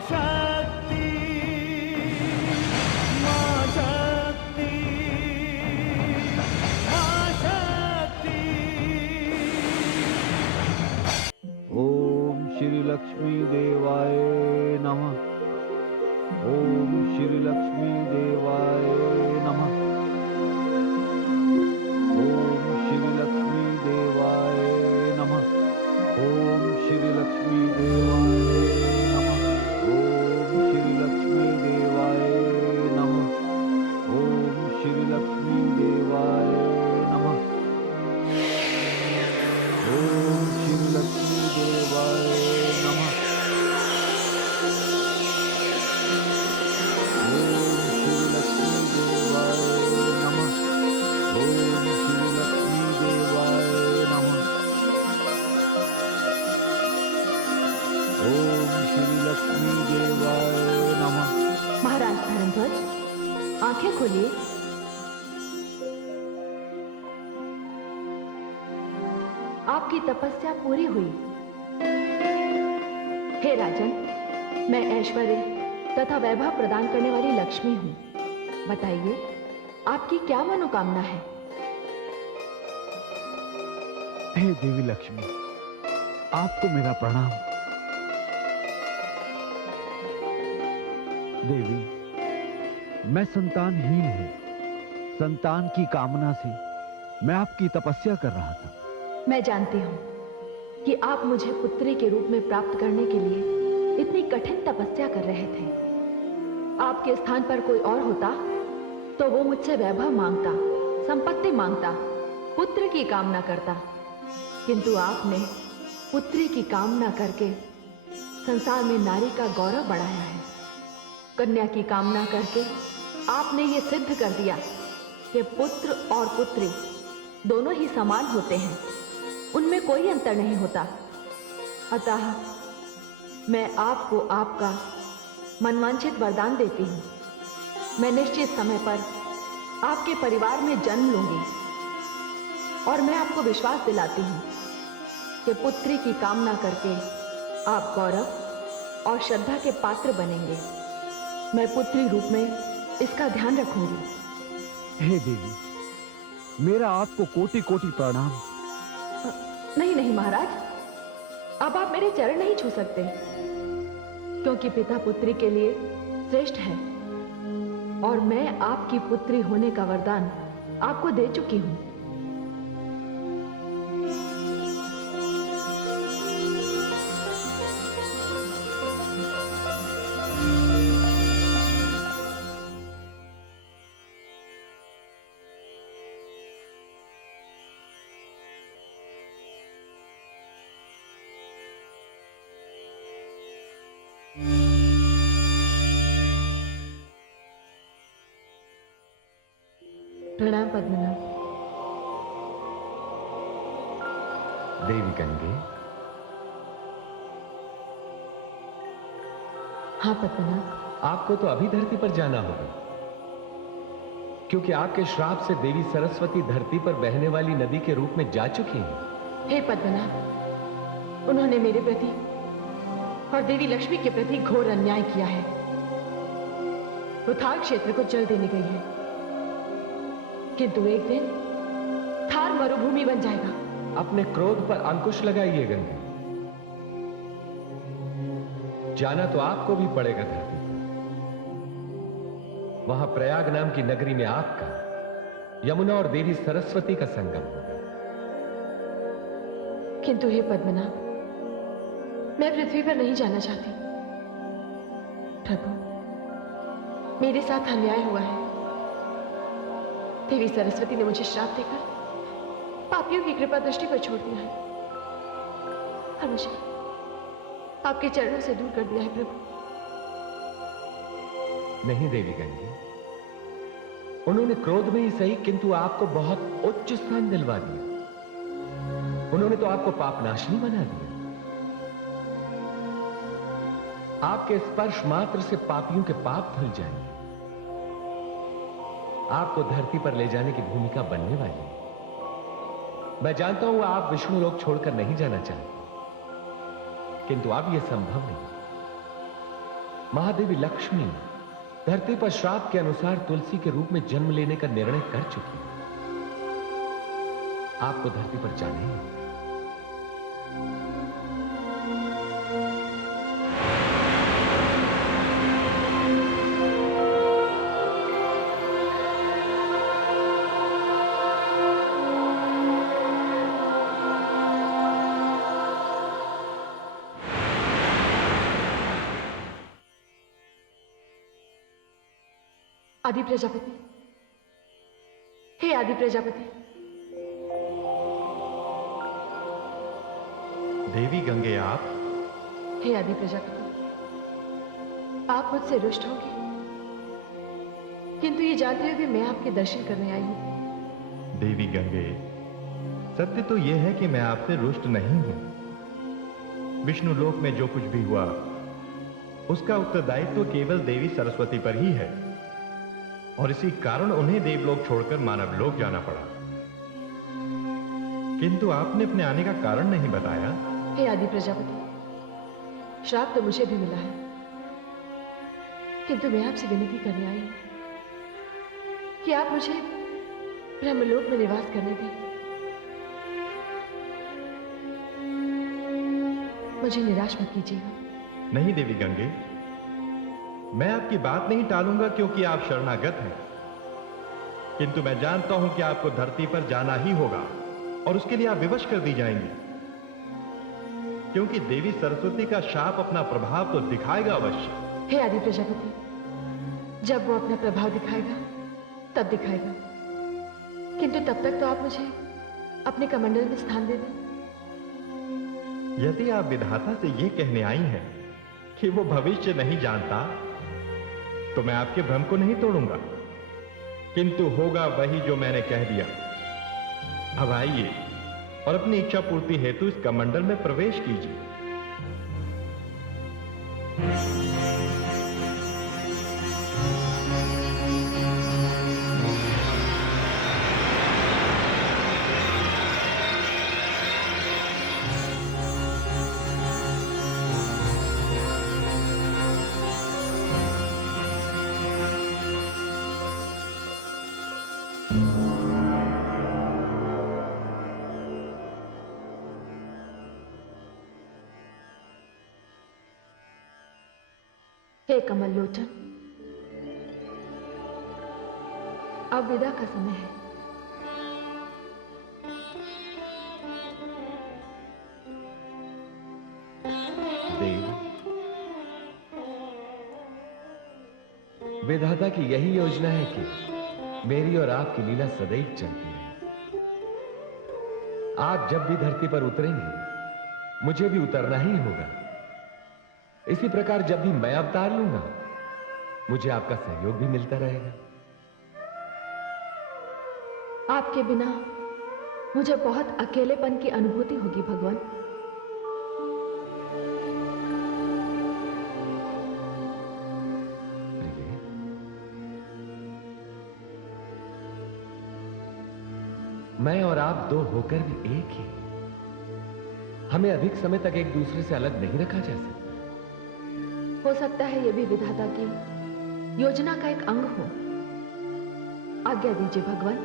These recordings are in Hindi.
शक्ति, मां शक्ति, मां शक्ति। ओम श्री लक्ष्मी देवाय नमः। ओम श्री लक्ष्मी देवाय नमः। ओम श्री लक्ष्मी देवाय नमः। ओम श्री लक्ष्मी देवाय नमः। ओम श्री लक्ष्मी देवाय नमः। ओम श्री लक्ष्मी देवाय नमः। ओम श्री लक्ष्मी देवाय नमः। ओम श्री लक्ष्मी देवाय नमः। ओम श्री लक्ष्मी देवाय नमः। ओम श्री लक्ष्मी देवाय नमः। महाराज धर्मध्वज, आंखें खोलिए। आपकी तपस्या पूरी हुई। हे राजन, मैं ऐश्वर्य तथा वैभव प्रदान करने वाली लक्ष्मी हूं। बताइए, आपकी क्या मनोकामना है? हे देवी लक्ष्मी, आपको मेरा प्रणाम। देवी, मैं संतानहीन हूं। संतान की कामना से मैं आपकी तपस्या कर रहा था। मैं जानती हूं कि आप मुझे पुत्री के रूप में प्राप्त करने के लिए इतनी कठिन तपस्या कर रहे थे। आपके स्थान पर कोई और होता तो वो मुझसे वैभव मांगता, संपत्ति मांगता, पुत्र की कामना करता। किंतु आपने पुत्री की कामना करके संसार में नारी का गौरव बढ़ाया है। कन्या की कामना करके आपने ये सिद्ध कर दिया कि पुत्र और पुत्री दोनों ही समान होते हैं, उनमें कोई अंतर नहीं होता। अतः मैं आपको आपका मनवांछित वरदान देती हूं। मैं निश्चित समय पर आपके परिवार में जन्म लूंगी और मैं आपको विश्वास दिलाती हूं कि पुत्री की कामना करके आप गौरव और श्रद्धा के पात्र बनेंगे। मैं पुत्री रूप में इसका ध्यान रखूंगी। हे देवी, मेरा आपको कोटि कोटि प्रणाम। नहीं नहीं महाराज, अब आप मेरे चरण नहीं छू सकते, क्योंकि पिता पुत्री के लिए श्रेष्ठ है और मैं आपकी पुत्री होने का वरदान आपको दे चुकी हूं। प्रणाम पद्मनाभ। देवी गंगे। हाँ पद्मनाभ। आपको तो अभी धरती पर जाना होगा, क्योंकि आपके श्राप से देवी सरस्वती धरती पर बहने वाली नदी के रूप में जा चुकी हैं। हे पद्मनाभ, उन्होंने मेरे प्रति और देवी लक्ष्मी के प्रति घोर अन्याय किया है। वो थार क्षेत्र को जल देने गई है, किंतु एक दिन थार मरुभूमि बन जाएगा। अपने क्रोध पर अंकुश लगाइए गंगे। जाना तो आपको भी पड़ेगा धरती पर। वहां प्रयाग नाम की नगरी में आपका यमुना और देवी सरस्वती का संगम होगा। किंतु हे पद्मनाभ, मैं पृथ्वी पर नहीं जाना चाहती। प्रभु, मेरे साथ अन्याय हुआ है। देवी सरस्वती ने मुझे श्राप देकर पापियों की कृपा दृष्टि पर छोड़ दिया है और मुझे आपके चरणों से दूर कर दिया है प्रभु। नहीं देवी गंगे, उन्होंने क्रोध में ही सही, किंतु आपको बहुत उच्च स्थान दिलवा दिया। उन्होंने तो आपको पापनाशिनी बना दिया। आपके स्पर्श मात्र से पापियों के पाप धुल जाएंगे। आपको धरती पर ले जाने की भूमिका बनने वाली है। मैं जानता हूं आप विष्णु लोक छोड़कर नहीं जाना चाहते, किंतु अब यह संभव नहीं। महादेवी लक्ष्मी धरती पर श्राप के अनुसार तुलसी के रूप में जन्म लेने का निर्णय कर चुकी है। आपको धरती पर जाना ही है। आदि प्रजापति, हे आदि प्रजापति। देवी गंगे आप? हे आदि प्रजापति, आप मुझसे रुष्ट होंगे, किंतु ये जानते हुए भी मैं आपके दर्शन करने आई हूं। देवी गंगे, सत्य तो यह है कि मैं आपसे रुष्ट नहीं हूं। विष्णु लोक में जो कुछ भी हुआ उसका उत्तरदायित्व केवल देवी सरस्वती पर ही है, और इसी कारण उन्हें देवलोक छोड़कर मानव लोक जाना पड़ा। किंतु आपने अपने आने का कारण नहीं बताया। हे आदि प्रजापति, श्राप तो मुझे भी मिला है, किंतु मैं आपसे विनती करने आई हूं कि आप मुझे ब्रह्मलोक में निवास करने दें। मुझे निराश मत कीजिएगा। नहीं देवी गंगे, मैं आपकी बात नहीं टालूंगा क्योंकि आप शरणागत हैं, किंतु मैं जानता हूं कि आपको धरती पर जाना ही होगा और उसके लिए आप विवश कर दी जाएंगी, क्योंकि देवी सरस्वती का शाप अपना प्रभाव तो दिखाएगा अवश्य। हे आदि प्रजापति, जब वो अपना प्रभाव दिखाएगा तब दिखाएगा, किंतु तब तक तो आप मुझे अपने कमंडल में स्थान दे दें। यदि आप विधाता से यह कहने आई हैं कि वो भविष्य नहीं जानता, तो मैं आपके भ्रम को नहीं तोड़ूंगा, किंतु होगा वही जो मैंने कह दिया। अब आइए और अपनी इच्छा पूर्ति हेतु इस कमंडल में प्रवेश कीजिए। हे कमल लोचन, अब विदा का समय है। देव, विधाता की यही योजना है कि मेरी और आपकी लीला सदैव चलती रहे। आप जब भी धरती पर उतरेंगे, मुझे भी उतरना ही होगा। इसी प्रकार जब भी मैं अवतार लूंगा, मुझे आपका सहयोग भी मिलता रहेगा। आपके बिना मुझे बहुत अकेलेपन की अनुभूति होगी भगवान। प्रिय, मैं और आप दो होकर भी एक ही, हमें अधिक समय तक एक दूसरे से अलग नहीं रखा जा सकता। हो सकता है यह भी विधाता की योजना का एक अंग हो। आज्ञा दीजिए भगवान।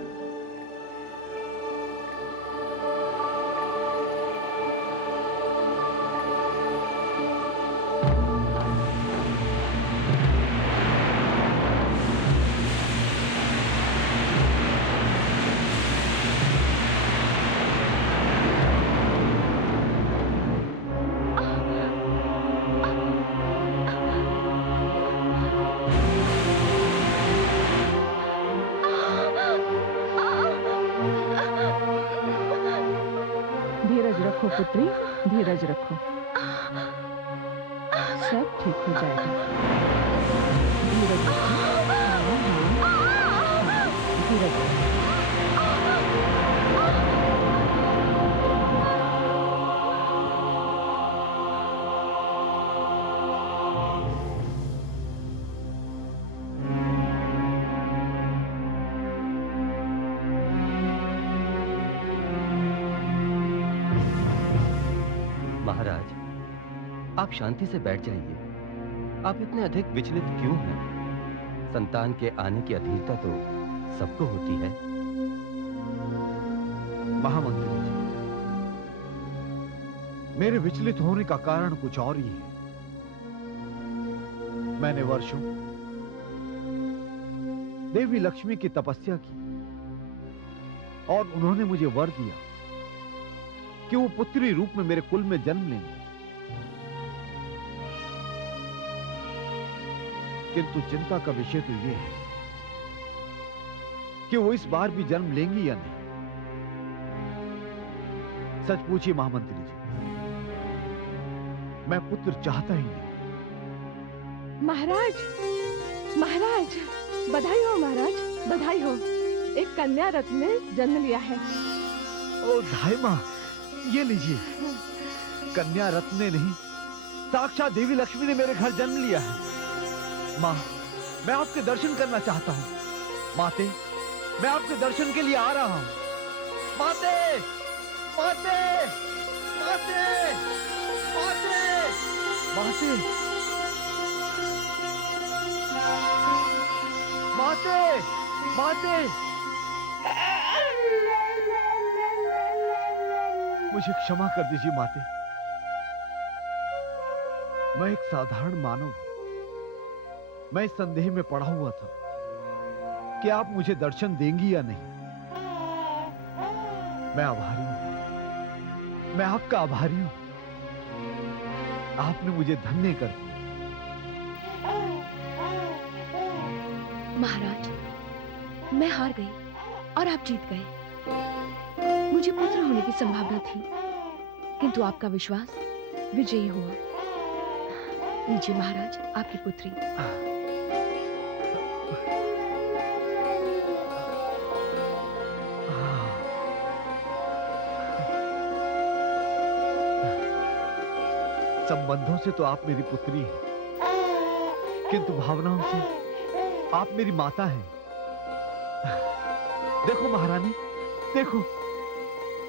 रखो पुत्री, धीरज रखो, सब ठीक हो जाएगा। धीरज रखो। धीरज रखो। महाराज, आप शांति से बैठ जाइए। आप इतने अधिक विचलित क्यों हैं? संतान के आने की अधीरता तो सबको होती है। महामंत्री जी, मेरे विचलित होने का कारण कुछ और ही है। मैंने वर्षों देवी लक्ष्मी की तपस्या की और उन्होंने मुझे वर दिया कि वो पुत्री रूप में मेरे कुल में जन्म लेंगे। किंतु चिंता का विषय तो यह है कि वो इस बार भी जन्म लेंगी या नहीं। सच पूछिए महामंत्री जी, मैं पुत्र चाहता ही नहीं। महाराज, महाराज, बधाई हो महाराज, बधाई हो। एक कन्या रत्न ने जन्म लिया है। ओ धाई मां, ये लीजिए। कन्या रत्न ने नहीं, साक्षात देवी लक्ष्मी ने मेरे घर जन्म लिया है। मां, मैं आपके दर्शन करना चाहता हूं। माते, मैं आपके दर्शन के लिए आ रहा हूं। माते, माते, माते, माते, माते, माते, माते। मुझे क्षमा कर दीजिए माते। मैं एक साधारण मानव हूं। मैं इस संदेह में पड़ा हुआ था कि आप मुझे दर्शन देंगी या नहीं। मैं आभारी हूं, मैं आपका आभारी हूं। आपने मुझे धन्य कर दिया। महाराज, मैं हार गई और आप जीत गए। मुझे पुत्र होने की संभावना थी, किंतु आपका विश्वास विजयी हुआ। लीजिए महाराज, आपकी पुत्री। संबंधों से तो आप मेरी पुत्री हैं, किंतु भावनाओं से आप मेरी माता हैं। देखो महारानी, देखो,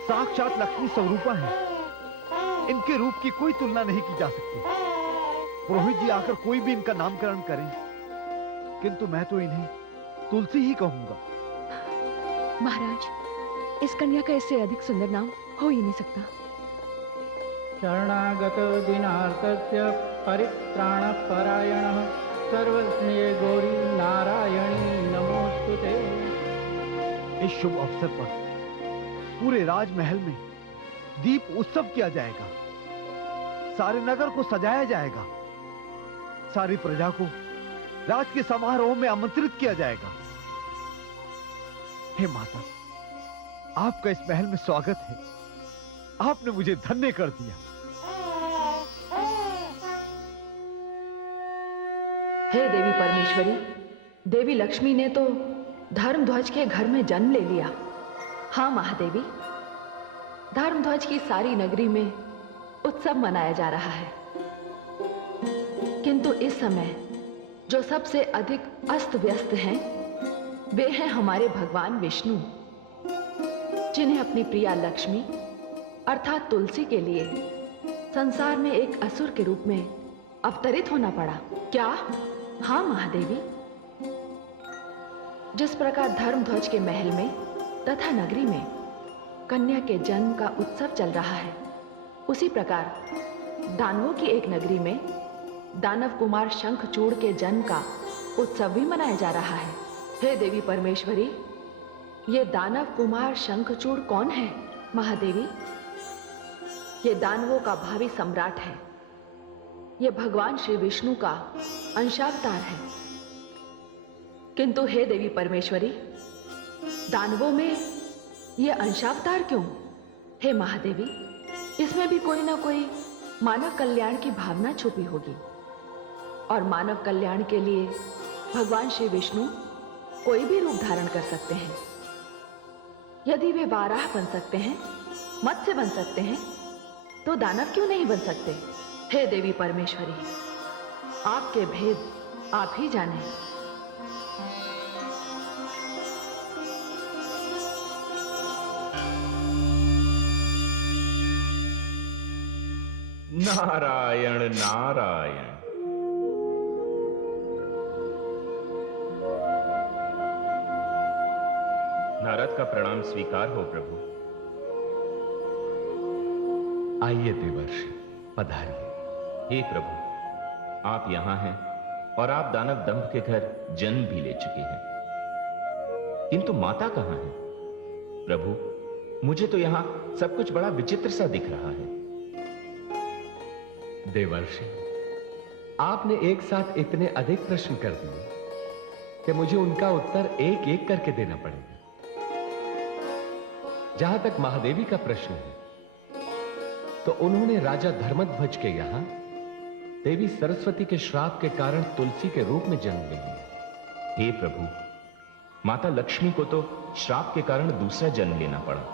साक्षात लक्ष्मी स्वरूपा है। इनके रूप की कोई तुलना नहीं की जा सकती। पुरोहित जी आकर कोई भी इनका नामकरण करें, किंतु मैं तो इन्हें तुलसी ही कहूंगा। महाराज, इस कन्या का इससे अधिक सुंदर नाम हो ही नहीं सकता। शरणागत दिनार्तस्य परित्राणपरायणः सर्वस्नेह गौरी नारायणी नमोस्तुते। इस शुभ अवसर पर पूरे राजमहल में दीप उत्सव किया जाएगा। सारे नगर को सजाया जाएगा। सारी प्रजा को राज के समारोह में आमंत्रित किया जाएगा। हे माता, आपका इस महल में स्वागत है। आपने मुझे धन्य कर दिया। हे देवी परमेश्वरी, देवी लक्ष्मी ने तो धर्मध्वज के घर में जन्म ले लिया। हाँ महादेवी, धर्मध्वज की सारी नगरी में उत्सव मनाया जा रहा है, किंतु इस समय जो सबसे अधिक अस्त व्यस्त हैं, वे हैं हमारे भगवान विष्णु, जिन्हें अपनी प्रिया लक्ष्मी अर्थात तुलसी के लिए संसार में एक असुर के रूप में अवतरित होना पड़ा। क्या? हाँ महादेवी, जिस प्रकार धर्मध्वज के महल में तथा नगरी में कन्या के जन्म का उत्सव चल रहा है, उसी प्रकार दानवों की एक नगरी में दानव कुमार शंखचूड़ के जन्म का उत्सव भी मनाया जा रहा है। हे देवी परमेश्वरी, ये दानव कुमार शंखचूड़ कौन है महादेवी? ये दानवों का भावी सम्राट है। ये भगवान श्री विष्णु का अंशावतार है। किंतु हे देवी परमेश्वरी, दानवों में ये अंशावतार क्यों? हे महादेवी, इसमें भी कोई ना कोई मानव कल्याण की भावना छुपी होगी, और मानव कल्याण के लिए भगवान श्री विष्णु कोई भी रूप धारण कर सकते हैं। यदि वे वाराह बन सकते हैं, मत्स्य बन सकते हैं, तो दानव क्यों नहीं बन सकते? हे देवी परमेश्वरी, आपके भेद आप ही जाने। नारायण नारायण। नारद का प्रणाम स्वीकार हो प्रभु। आइए देवर्षि, पधारिए। हे प्रभु, आप यहां हैं और आप दानव दंभ के घर जन्म भी ले चुके हैं, किंतु माता कहां है? प्रभु, मुझे तो यहां सब कुछ बड़ा विचित्र सा दिख रहा है। देवर्षि, आपने एक साथ इतने अधिक प्रश्न कर दिए कि मुझे उनका उत्तर एक एक करके देना पड़ेगा। जहां तक महादेवी का प्रश्न है, तो उन्होंने राजा धर्मध्वज के यहां देवी सरस्वती के श्राप के कारण तुलसी के रूप में जन्म ले लिया। हे प्रभु, माता लक्ष्मी को तो श्राप के कारण दूसरा जन्म लेना पड़ा,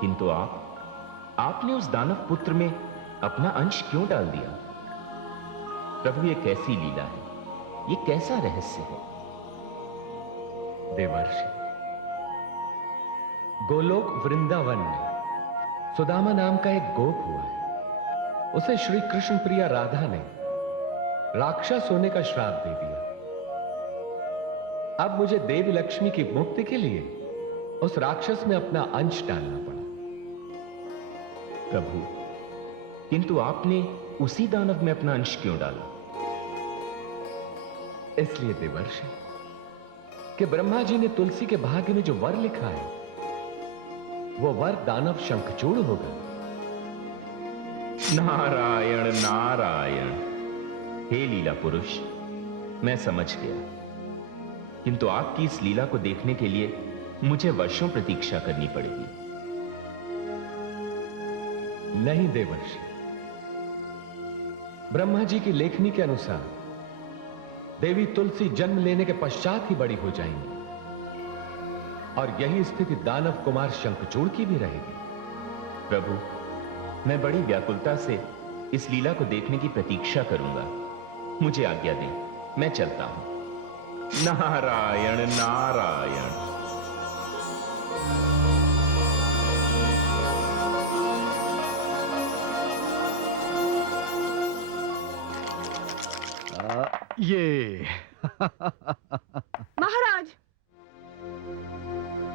किंतु आपने उस दानव पुत्र में अपना अंश क्यों डाल दिया? प्रभु, ये कैसी लीला है? ये कैसा रहस्य है? देवर्षि, गोलोक वृंदावन में सुदामा नाम का एक गोप हुआ है। उसे श्री कृष्ण प्रिया राधा ने राक्षस होने का श्राप दे दिया। अब मुझे देवी लक्ष्मी की मुक्ति के लिए उस राक्षस में अपना अंश डालना पड़ा। प्रभु, किंतु आपने उसी दानव में अपना अंश क्यों डाला? इसलिए देवर्षि कि ब्रह्मा जी ने तुलसी के भाग्य में जो वर लिखा है, वो वर दानव शंखचूड़ होगा। नारायण नारायण। हे लीला पुरुष, मैं समझ गया, किंतु आपकी इस लीला को देखने के लिए मुझे वर्षों प्रतीक्षा करनी पड़ेगी। नहीं देवर्षि, ब्रह्मा जी की लेखनी के अनुसार देवी तुलसी जन्म लेने के पश्चात ही बड़ी हो जाएंगी, और यही स्थिति दानव कुमार शंखचूड़ की भी रहेगी। प्रभु, मैं बड़ी व्याकुलता से इस लीला को देखने की प्रतीक्षा करूंगा। मुझे आज्ञा दें, मैं चलता हूं। नारायण नारायण। ये महाराज,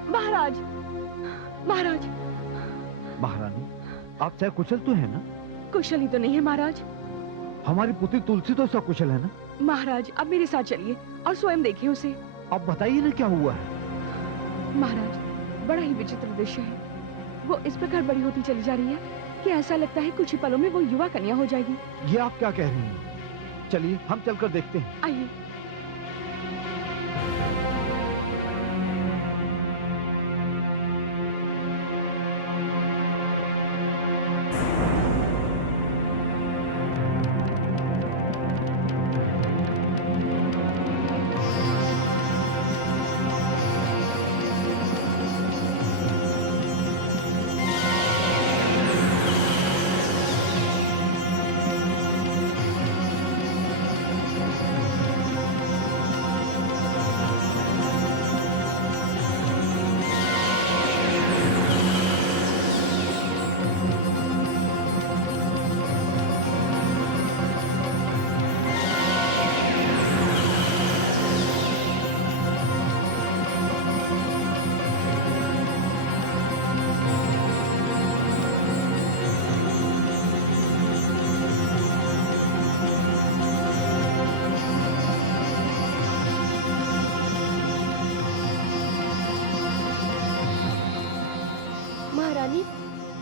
महाराज, महाराज। महारानी, आप चाहे कुशल तो है ना? कुशल ही तो नहीं है महाराज। हमारी पुत्री तुलसी तो सकुशल है ना? महाराज, अब मेरे साथ चलिए और स्वयं देखिए उसे। अब बताइए ना क्या हुआ है। महाराज, बड़ा ही विचित्र दृश्य है। वो इस प्रकार बड़ी होती चली जा रही है कि ऐसा लगता है कुछ ही पलों में वो युवा कन्या हो जाएगी। ये आप क्या कह रही हैं? चलिए हम चलकर देखते हैं। आइए।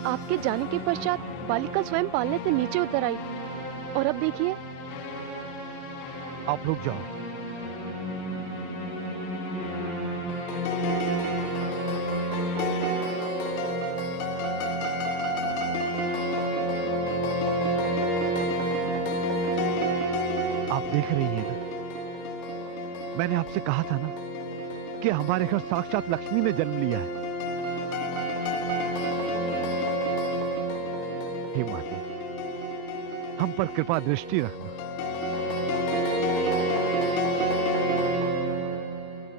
आपके जाने के पश्चात बालिका स्वयं पालने से नीचे उतर आई, और अब देखिए। आप रुक जाओ। आप देख रही हैं ना, मैंने आपसे कहा था ना कि हमारे घर साक्षात लक्ष्मी ने जन्म लिया है। हे माते, हम पर कृपा दृष्टि रखना।